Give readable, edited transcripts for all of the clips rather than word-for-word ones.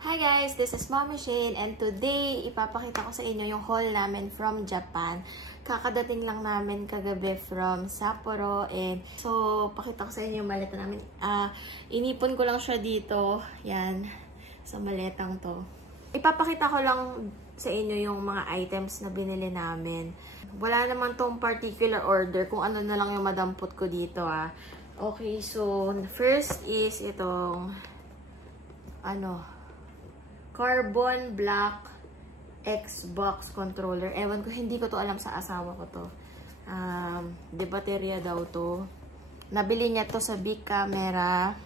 Hi guys, this is Mommy Shane and today ipapakita ko sa inyo yung haul namin from Japan. Kakadating lang namin kagabi from Sapporo and so pakita ko sa inyo yung maleta namin. Inipon ko lang siya dito, yan, sa maletang to. Ipapakita ko lang sa inyo yung mga items na binili namin. Wala naman tong particular order kung ano na lang yung madampot ko dito Okay, so first is itong carbon black Xbox controller. Ewan ko, hindi ko to alam sa asawa ko to. De baterya daw to. Nabili niya to sa Big Camera.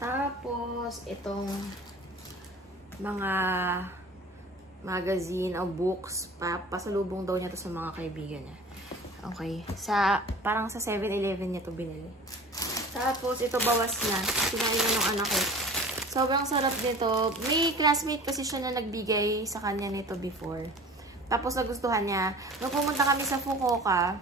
Tapos, itong mga magazine o books. Pasalubong daw niya to sa mga kaibigan niya. Okay. Parang sa 7-Eleven niya to binili. Tapos, ito bawas niya. Kinain niya ng anak ko. Sobrang sarap nito. May classmate kasi siya na nagbigay sa kanya nito before. Tapos nagustuhan niya. Nung pumunta kami sa Fukuoka,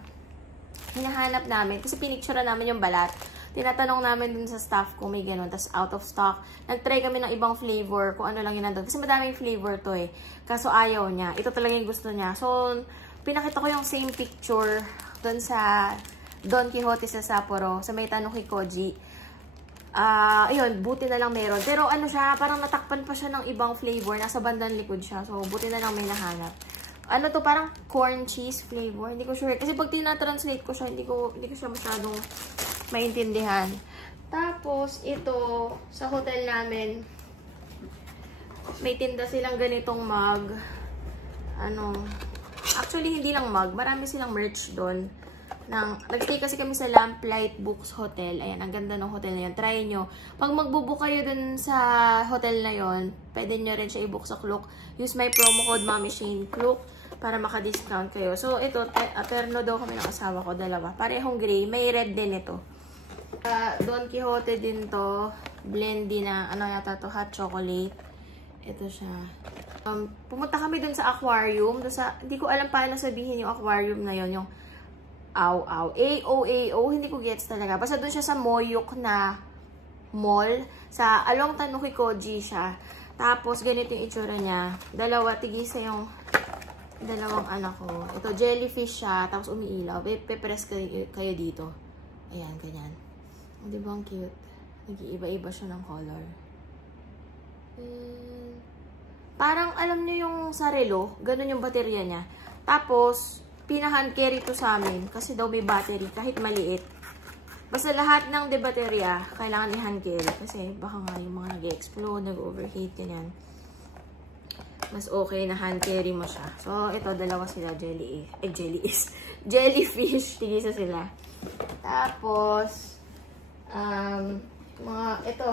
hinahanap namin. Kasi pinicture namin yung balat. Tinatanong namin dun sa staff kung may ganun. Tapos out of stock. Nag-try kami ng ibang flavor. Kung ano lang yun nandun. Kasi madaming flavor to eh. Kaso ayaw niya. Ito talaga yung gusto niya. So, pinakita ko yung same picture dun sa Don Quijote sa Sapporo. Sa may Tanuki Koji. Ayun, buti na lang meron. Pero ano siya, parang natakpan pa siya ng ibang flavor. Nasa bandang likod siya. So, buti na lang may nahanap. Ano to, parang corn cheese flavor. Hindi ko sure. Kasi pag tinatranslate ko siya, hindi ko siya masyadong maintindihan. Tapos, ito, sa hotel namin, may tinda silang ganitong mug. Actually, hindi lang mug. Marami silang merch doon. Nag-stay kasi kami sa Lamplight Books Hotel. Ayan, ang ganda ng hotel na yun. Try nyo. Pag mag-book kayo dun sa hotel na yun, pwede nyo rin siya i-book sa Klook. Use my promo code MommyShane Klook para maka-discount kayo. So, ito, Aterno daw kami ng asawa ko, dalawa. Parehong gray. May red din ito. Don Quijote din to. Blendy na, yata to, hot chocolate. Ito siya. Pumunta kami dun sa aquarium. Hindi ko alam paano sabihin yung aquarium na yun. Yung AO, hindi ko gets talaga. Basta doon siya sa Moyok na mall. Sa along Tanuki Koji siya. Tapos, ganito yung itsura niya. Tigisa yung dalawang anak ko. Ito, jellyfish siya. Tapos, umiilaw. Pepress kayo dito. Ayan, ganyan. Di ba ang cute? Nag-iiba-iba siya ng color. Parang, alam niyo yung sa relo. Ganun yung baterya niya. Tapos, pinahan carry to sa amin kasi daw may battery kahit maliit. Basta lahat ng de baterya kailangan i-hand carry kasi baka nga yung mga nag-explode, nag-overheat, ganyan. Mas okay na hand carry mo siya. So, ito, dalawa sila, jellyfish, tigisa sila. Tapos, ito,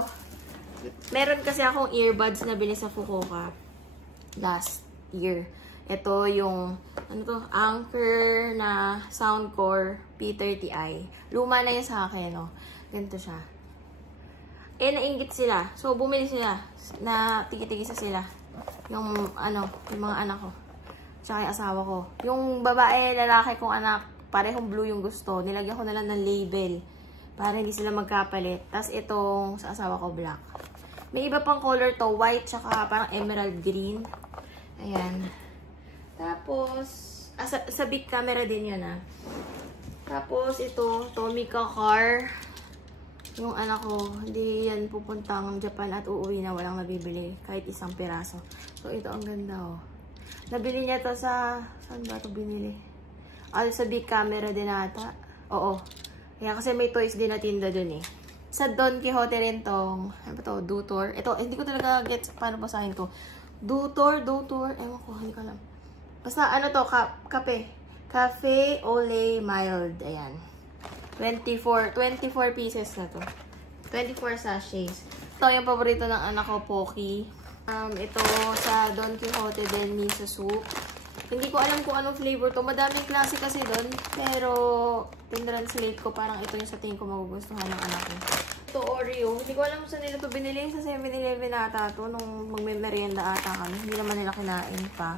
meron kasi akong earbuds na bili sa Fukuoka last year. Ito yung, Anker na Soundcore P30i. Luma na yan sa akin, Ganito siya. Nainggit sila. So, bumili sila. Tigi-tigisa sila. Yung mga anak ko. Tsaka yung asawa ko. Yung babae, lalaki kong anak, parehong blue yung gusto. Nilagyan ko na lang ng label. Para hindi sila magkapalit. Tapos itong sa asawa ko, black. May iba pang color to. White, tsaka parang emerald green. Ayan. Tapos, sa Big Camera din yun, Tapos, ito, Tomica car. Yung anak ko, hindi yan pupuntang Japan at uuwi na walang nabibili. Kahit isang piraso. So, ito ang ganda, Nabili niya to saan ba ito binili? Sa Big Camera din ata. Oo. Kaya kasi may toys din na tinda dun, Sa Don Quijote rin tong, Dutor. Ito, hindi ko talaga gets paano basahin to. Dutor. Ewan ko, hindi ko alam. Basta, kape. Cafe Ole Mild. Ayan. 24 pieces na to. 24 sachets. Ito yung paborito ng anak ko, Pocky. Ito sa Don Quijote din, miso soup. Hindi ko alam kung anong flavor to. Madaming klase kasi doon. Pero, tinranslate ko. Parang ito yung sa tingin ko magugustuhan ng anak ko. Ito, Oreo. Hindi ko alam kung saan nila ito binili. Sa 7-Eleven ata to. Nung magme-merienda ata kami. Hindi naman nila kinain pa.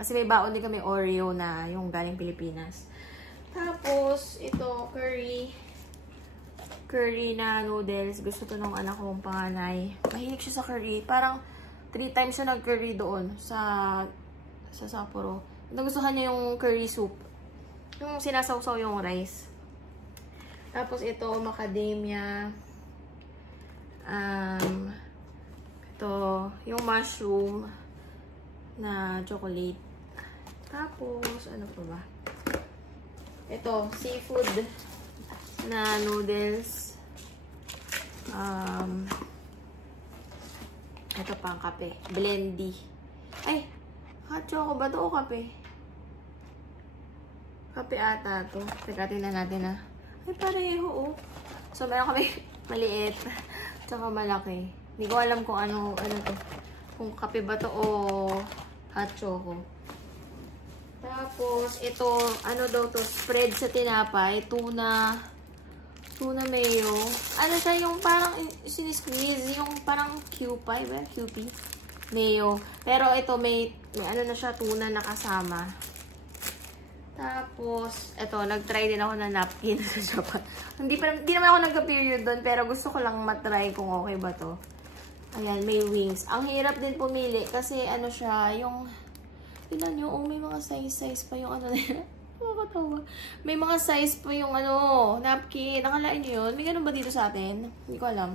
Kasi may baon din kami Oreo na yung galing Pilipinas. Tapos, ito, curry. curry na noodles. Gusto to nung anak kong panganay. Mahilig siya sa curry. Parang 3 times siya nag-curry doon sa Sapporo. Nagustuhan niya yung curry soup. Yung sinasawsaw yung rice. Tapos ito, macadamia. Ito, yung mushroom na chocolate. Tapos, ano pa ba? Ito, seafood na noodles. Ito pa ang kape. Blendy. Ay, hot choco ba ito o kape? Kape ata to. Teka, tingnan natin ha. Ay, pareho oh. So, meron kami maliit. Tsaka malaki. Hindi ko alam kung ano to. Kung kape ba to o hot choco. Tapos, ito, ano daw to? Spread sa tinapay. Tuna mayo. Ano siya, yung parang sinisqueeze. Yung parang Kewpie ba? Kewpie? Mayo. Pero ito, may ano na siya, tuna na kasama. Tapos, eto, nag-try din ako ng napkin sa Japan. Hindi naman ako nagka-period doon, pero gusto ko lang matry kung okay ba to. Ayan, may wings. Ang hirap din pumili kasi ano siya, yung, tingnan nyo, oh, may mga size pa yung ano nila. Nakakatawa. May mga size pa yung ano, napkin. Nakalain nyo yun? May ganun ba dito sa atin? Hindi ko alam.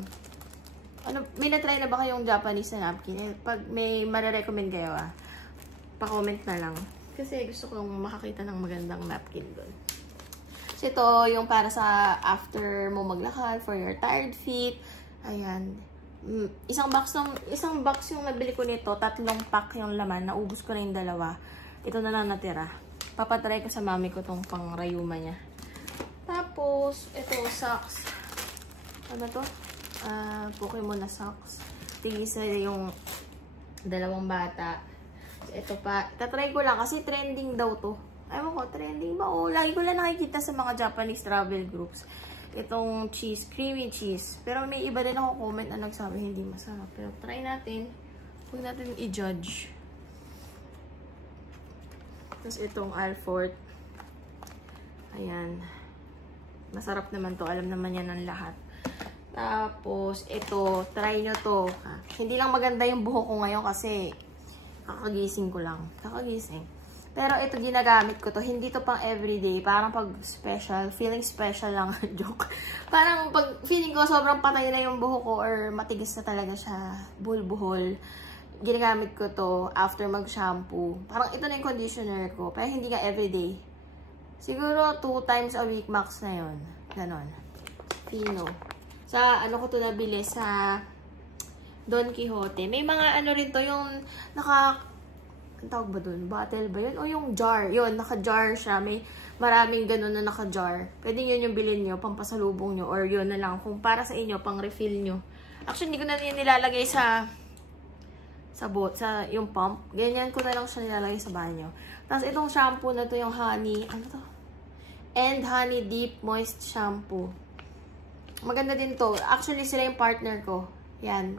Ano, may na-try na ba kayong Japanese na napkin? Eh, pag may marirecommend kayo pa-comment na lang. Kasi gusto kong makakita ng magandang napkin doon. So, ito yung para sa after mo maglakad, for your tired feet. Ayan. Isang box yung nabili ko nito. 3 pack yung laman. Naubos ko na yung 2. Ito na lang natira. Papatry ko sa mami ko tong pangrayuma niya. Tapos, ito, socks. Ano to? Pokemon na socks. Tigisa yung 2 bata. Ito pa, tatry ko lang kasi trending daw to. Ewan ko, trending ba? O, lagi ko lang nakikita sa mga Japanese travel groups. Itong cheese, creamy cheese. Pero may iba din ako comment na nagsabi hindi masarap. Pero try natin. Huwag natin i-judge. Tapos itong Alfort. Ayan. Masarap naman to. Alam naman yan ng lahat. Tapos, ito, try nyo to. Hindi lang maganda yung buhok ko ngayon kasi kakagising ko lang. Kakagising. Pero ito ginagamit ko to. Hindi to pang everyday. Parang pag special. Feeling special lang. Joke. Parang pag feeling ko sobrang patay na yung buhok ko or matigas na talaga siya. Buhol-buhol. Ginagamit ko to after mag-shampoo. Parang ito na yung conditioner ko. Pero hindi nga everyday. Siguro 2 times a week max na yun. Ganon. Fino. Sa ano ko to nabili sa Don Quijote. May mga ano rin to, yung ang tawag ba dun? Bottle ba yun? O yung jar. Yun, naka-jar siya. May maraming ganun na naka-jar. Pwede yun yung bilhin nyo, pampasalubong nyo. Or yun na lang, kung para sa inyo, pang refill nyo. Actually, hindi ko na yun nilalagay sa yung pump. Ganyan ko na lang siya nilalagay sa banyo. Tapos itong shampoo na to, yung honey, ano to? And Honey Deep Moist Shampoo. Maganda din to. Actually, sila yung partner ko. Yan.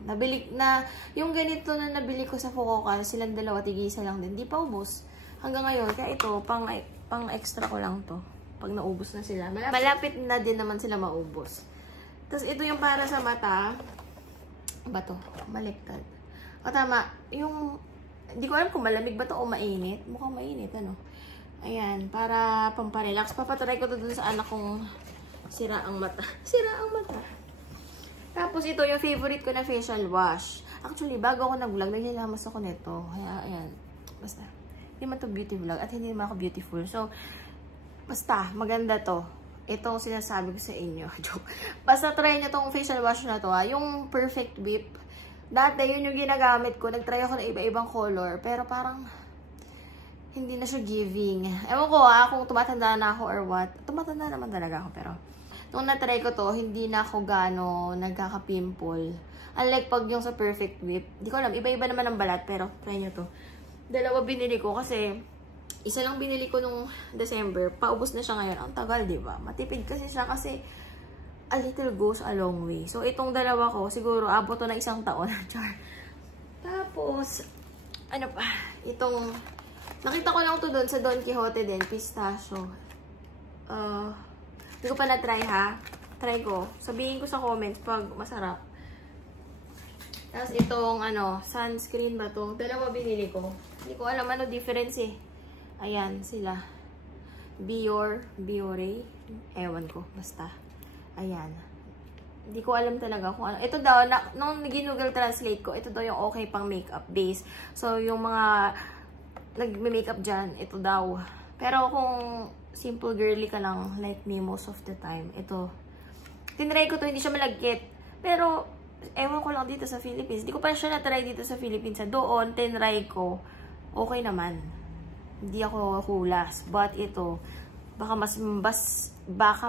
Yung ganito na nabili ko sa Fukuoka, silang 2, tig-isa lang din. Di pa ubos. Hanggang ngayon. Kaya ito, pang extra ko lang to. Pag naubos na sila. Malapit na din naman sila maubos. Tapos ito yung para sa mata. Ba to? Baliktad. O tama. Hindi ko alam kung malamig ba to o mainit. Mukhang mainit, ano? Ayan. Para pamparelax. Papatry ko to dun sa anak kong sira ang mata. Sira ang mata. Tapos ito yung favorite ko na facial wash. Actually, bago ako nag-vlog, naglalamas ako nito. Kaya, ayan. Basta, hindi man to beauty vlog at hindi naman ako beautiful. So, basta, maganda to. Itong sinasabi ko sa inyo. Joke. Basta try nyo tong facial wash na to. Yung Perfect Whip. Dati, yun yung ginagamit ko. Nag-try ako ng iba-ibang color. Pero parang, hindi na siya giving. Ewan ko kung tumatanda na ako or what. Tumatanda naman talaga ako, pero nung na-try ko to, hindi na ako nagkaka-pimple. Unlike pag yung sa Perfect Whip. Hindi ko alam, iba-iba naman ang balat, pero try nyo to. 2 binili ko kasi, isa lang binili ko nung December. Paubos na siya ngayon. Ang tagal, diba? Matipid kasi siya kasi a little goes a long way. So, itong 2 ko, siguro abot to na 1 taon. Char. Tapos, ano pa? Itong, nakita ko lang to doon sa Don Quijote din, pistachio. Hindi ko pa na-try ha. Try ko. Sabihin ko sa comments pag masarap. Tapos itong sunscreen ba to? Dalawa binili ko. Hindi ko alam ano difference eh. Ayan sila. Biore. Ewan ko. Basta. Ayan. Hindi ko alam talaga kung ano. Ito daw, nung Google Translate ko, ito daw yung okay pang makeup base. So, yung mga nag-makeup dyan, ito daw. Pero kung simple girly ka lang, like me most of the time, ito. Tinry ko to, hindi siya malagkit. Pero, ewan ko lang dito sa Philippines. Hindi ko pa siya na-try dito sa Philippines. Doon, tinry ko, okay naman. Hindi ako hulas. But ito, baka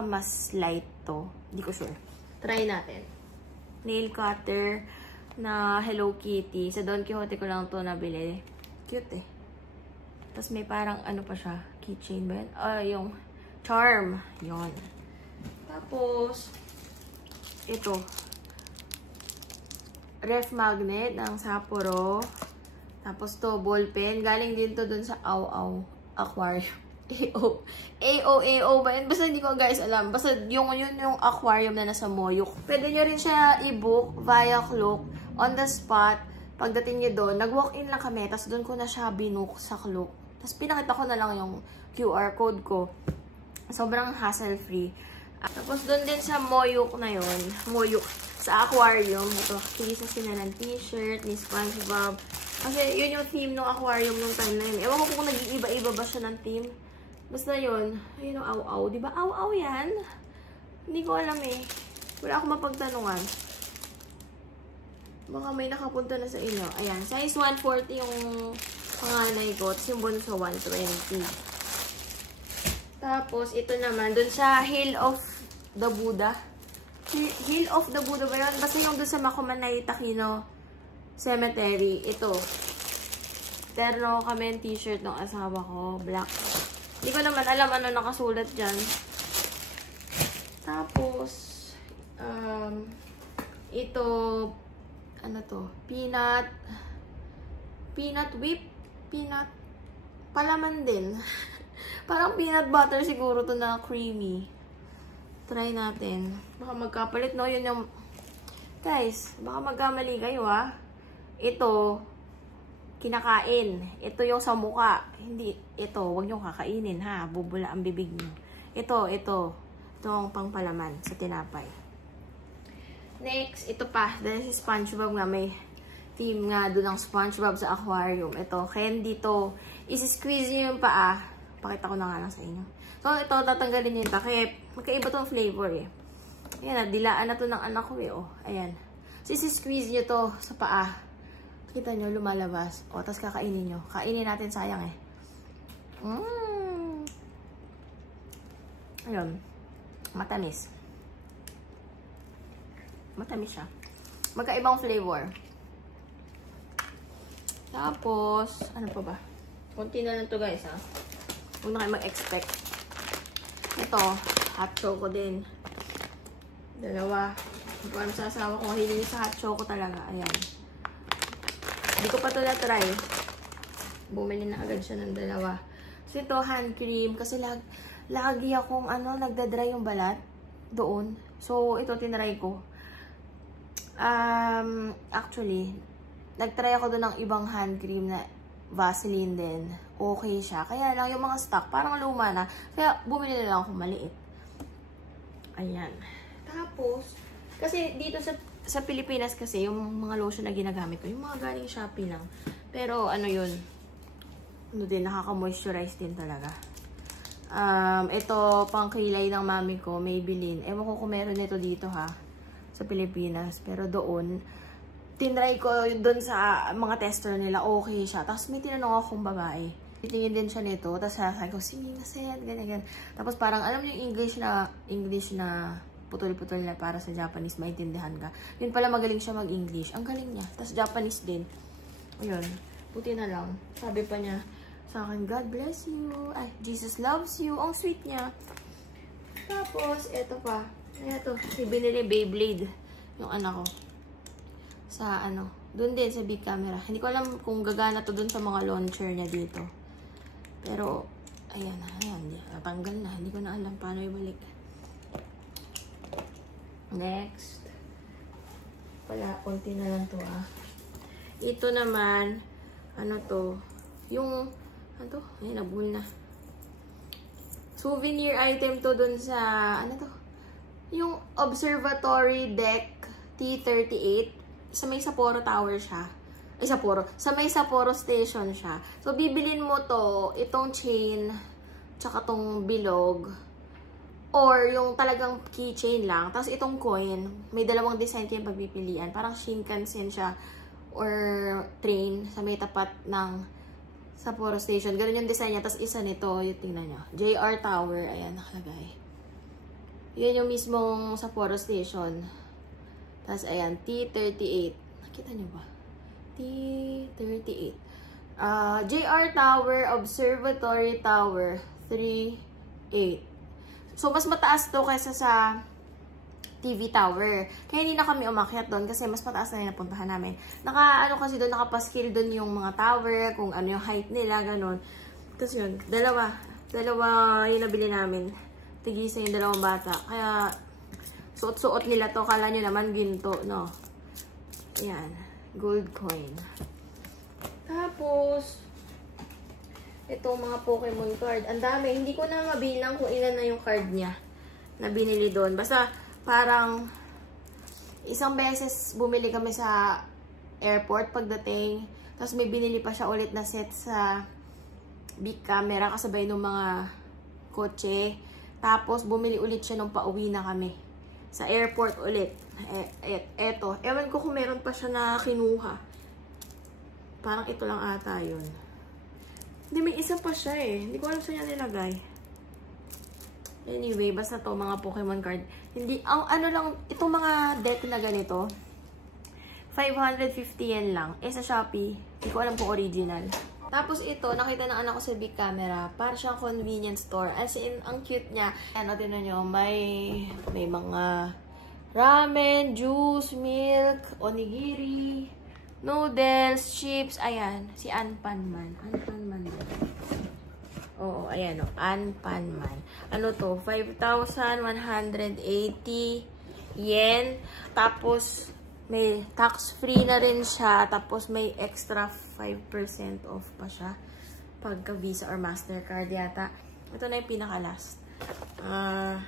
mas light to. Hindi ko sure. Try natin. Nail cutter na Hello Kitty. Sa Don Quixote ko lang to nabili. Cute eh. Tapos may parang ano pa siya. Keychain ba yan? Yung charm. Yon. Tapos, ito. Ref magnet ng Sapporo. Tapos to, ball pen. Galing din to dun sa Au Aquarium. AO ba yun? Basta hindi ko guys alam. Basta yun yung aquarium na nasa Moyuk. Pwede nyo rin siya i-book via Klook on the spot. Pagdating nyo doon, nag-walk-in lang kami. Tapos doon ko na siya binook sa Klook. Tapos pinakita ko na lang yung QR code ko. Sobrang hassle-free. Tapos doon din sa Moyuk na yun. Moyuk. Sa aquarium. Ito, kilisa sila ng t-shirt ni SpongeBob. Kasi yun yung theme ng aquarium nung time na yun. Ewan ko kung nag-iiba-iba ba siya ng theme. Basta yun. Ayun yung Au. Diba Au yan? Hindi ko alam eh. Wala akong mapagtanungan. Baka may nakapunta na sa inyo. Ayan. Size 140 yung panganay ko. Tapos yung bunso 120. Tapos ito naman. Dun sa Hill of the Buddha. Hill of the Buddha ba yun? Basta yung dun sa Makumanay Takino Cemetery. Ito. Terno kami yung t-shirt ng asawa ko. Black. Hindi ko naman alam ano nakasulat dyan. Tapos, ito, ano to? Peanut whip? Palaman din. Parang peanut butter siguro to na creamy. Try natin. Baka magkapalit, no? Yun yung, guys, baka magkamali kayo, ha? Ito, kinakain. Ito yung sa mukha. Hindi, ito, huwag nyo kakainin, ha? Bubula ang bibig nyo. Ito ang pangpalaman sa tinapay. Next, ito pa. Dahil si SpongeBob nga, may theme nga doon ng SpongeBob sa aquarium. Ito, candy to. Isi-squeeze nyo yung paa. Pakita ko na nga lang sa inyo. So, ito, tatanggalin nyo yung takip. Magkaiba tong flavor, eh. Ayan, dilaan na to ng anak ko, eh. Oh, ayan. So, isi-squeeze nyo to sa paa. Kita nyo, lumalabas. O, tapos kakainin nyo. Kainin natin, sayang eh. Ayun. Matamis. Matamis siya. Magkaibang flavor. Tapos, ano pa ba? Kunti na lang to guys, ha? Huwag na kayo mag-expect. Ito, hot choco din. Dalawa. Hindi ko alam sa asawa ko. Hiling sa hot choco talaga. Ayan. Hindi ko pa ito na-try. Bumili na agad siya ng dalawa. So, ito, hand cream. Kasi lagi akong, nagdadry yung balat. Doon. So, ito, tinry ko. Actually, nagtry ako doon ng ibang hand cream na Vaseline din. Okay siya. Kaya lang, yung mga stock, parang luma na. Kaya, bumili na lang ako maliit. Ayan. Tapos, kasi dito sa Pilipinas kasi, yung mga lotion na ginagamit ko, yung mga galing Shopee lang. Pero, nakaka-moisturize din talaga. Ito, pang kilay ng mami ko, Maybelline. Ewan ko kung meron nito dito, ha, sa Pilipinas. Pero doon, tinry ko doon sa mga tester nila, okay siya. Tapos, may tinanong akong babae. Titingin din siya nito. Tapos, sabi ko, sige, naset, ganyan. Tapos, parang, alam niyo yung English na putol-putol na para sa Japanese, maintindihan ka. Yun pala, magaling siya mag-English. Ang galing niya. Tapos, Japanese din. Ayun. Buti na lang. Sabi pa niya sa akin, God bless you. Ay, Jesus loves you. Ang sweet niya. Tapos, eto pa. Eto, binili Beyblade. Yung anak ko. Sa doon din sa big camera. Hindi ko alam kung gagana to doon sa mga launcher niya dito. Pero, ayan. Natanggal na. Hindi ko na alam paano ibalik. Next. Wala, konti na lang to ah. Ito naman, ano to? Yung, ano to? Ay, nabul na. Souvenir item to dun sa, ano to? Yung observatory deck T38. Sa may Sapporo Tower siya. Ay, Sapporo. Sa may Sapporo Station siya. So, bibilin mo to, itong chain, tsaka tong bilog. Or yung talagang keychain lang. Tapos itong coin, may dalawang design kayong pagpipilian. Parang Shinkansen siya or train sa may tapat ng Sapporo Station. Ganun yung design niya. Tapos isa nito, yung tingnan nyo. JR Tower. Ayan, nakalagay. Yan yung mismong Sapporo Station. Tapos ayan, T38. Nakita nyo ba? T38. JR Tower, Observatory Tower, 3-8. So, mas mataas to kaysa sa TV Tower. Kaya hindi na kami umakyat doon kasi mas mataas na yung napuntahan namin. Ano kasi doon, nakapaskil doon yung mga tower, kung ano yung height nila, ganun. Tapos yun, dalawa yung nabili namin. Tigisa yung dalawang bata. Kaya, suot-suot nila to. Kala nyo naman ginto, no? Ayan, gold coin. Tapos, itong mga Pokemon card. Ang dami. Hindi ko na mabilang kung ilan na yung card niya na binili doon. Basta, parang isang beses bumili kami sa airport pagdating. Tapos may binili pa siya ulit na set sa big camera kasabay ng mga kotse. Tapos, bumili ulit siya nung pauwi na kami. Sa airport ulit. Eto. Ewan ko kung meron pa siya na kinuha. Parang ito lang ata yun. Hindi, may isa pa siya eh. Hindi ko alam saan niya nilagay. Anyway, basta to mga Pokemon card. Hindi, ano lang, itong mga deck na ganito, 550 yen lang. Sa Shopee, hindi ko alam kung original. Tapos ito, nakita ng anak ko sa big camera, para siyang convenience store. As in, ang cute niya. Ano, tinan nyo, may mga ramen, juice, milk, onigiri, noodles, chips, ayan. Si Anpanman. Anpanman din. Oo, ayan o. Anpanman. Ano to? 5,180 yen. Tapos, may tax-free na rin siya. Tapos, may extra 5% off pa siya. Pagka Visa or Mastercard yata. Ito na yung pinaka-last. Ano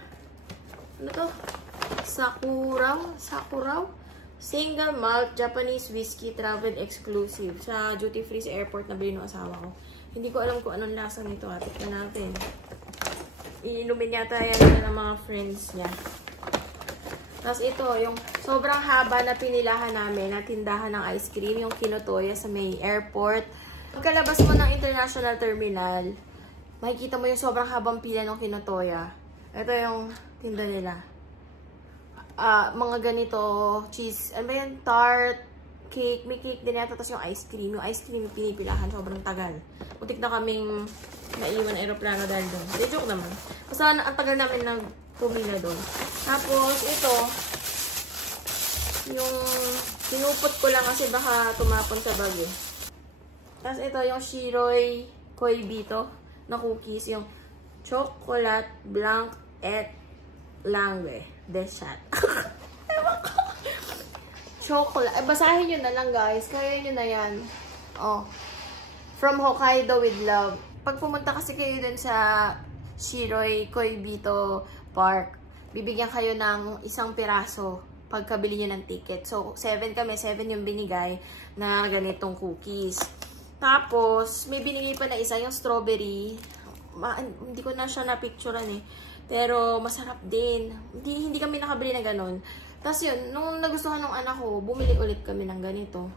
to? Sakuraw? Single malt Japanese whiskey travel exclusive. Sa duty free sa airport na bilhin ng asawa ko. Hindi ko alam kung anong lasa nito. Tikman natin. Iinumin yata yan ng mga friends niya. Tapos ito, yung sobrang haba na pinilahan namin na tindahan ng ice cream. Yung Kinotoya sa may airport. Pagkalabas mo ng international terminal, makikita mo yung sobrang habang pila ng Kinotoya. Ito yung tinda nila. Mga ganito, cheese, ano ba yan? Tart, cake, may cake din yata, tapos yung ice cream. Yung ice cream yung pinipilahan, sobrang tagal. Muntik na kaming naiwan na aeroplano dahil doon. Hindi, joke naman. Basta ang tagal namin pumila doon. Tapos, ito, yung pinupot ko lang kasi baka tumapon sa bag eh. Tapos ito, yung Shiroi Koibito na cookies, yung chocolate blanc et langue. Deshat. Chocolate. Basahin nyo na lang, guys. Kaya nyo na yan. Oh. From Hokkaido with love. Pag pumunta kasi kayo dun sa Shiroi Koibito Park, bibigyan kayo ng isang piraso pagkabili nyo ng ticket. So, 7 kami. 7 yung binigay na ganitong cookies. Tapos, may binigay pa na isa, yung strawberry. Hindi ko na siya na-picturean eh. Pero, masarap din. Hindi kami nakabili na ganun. Tapos yun, nung nagustuhan ng anak ko, bumili ulit kami ng ganito.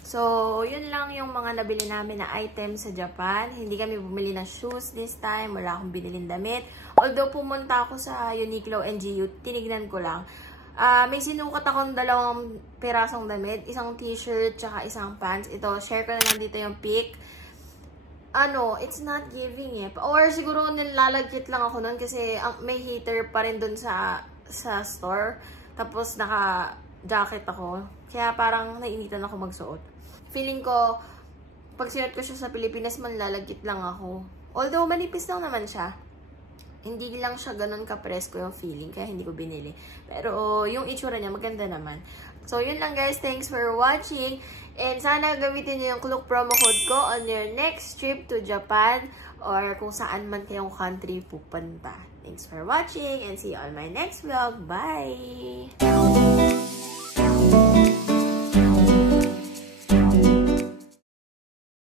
So, yun lang yung mga nabili namin na items sa Japan. Hindi kami bumili ng shoes this time. Wala akong binilin damit. Although, pumunta ako sa Uniqlo and GU, tinignan ko lang. May sinukat akong 2 pirasong damit. Isang t-shirt, tsaka isang pants. Ito, share ko na lang dito yung pic. It's not giving eh. Or siguro nilalagkit lang ako nun kasi may heater pa rin dun sa store. Tapos naka-jacket ako. Kaya parang nainitan ako magsuot. Feeling ko, pag sinuot ko siya sa Pilipinas, manlalagkit lang ako. Although manipis lang naman siya. Hindi lang siya ganun ka-presko yung feeling, kaya hindi ko binili. Pero yung itsura niya, maganda naman. So, yun lang guys. Thanks for watching. And sana gamitin niyo yung Klook promo code ko on your next trip to Japan or kung saan man kayong country pupunta. Thanks for watching and see you on my next vlog. Bye!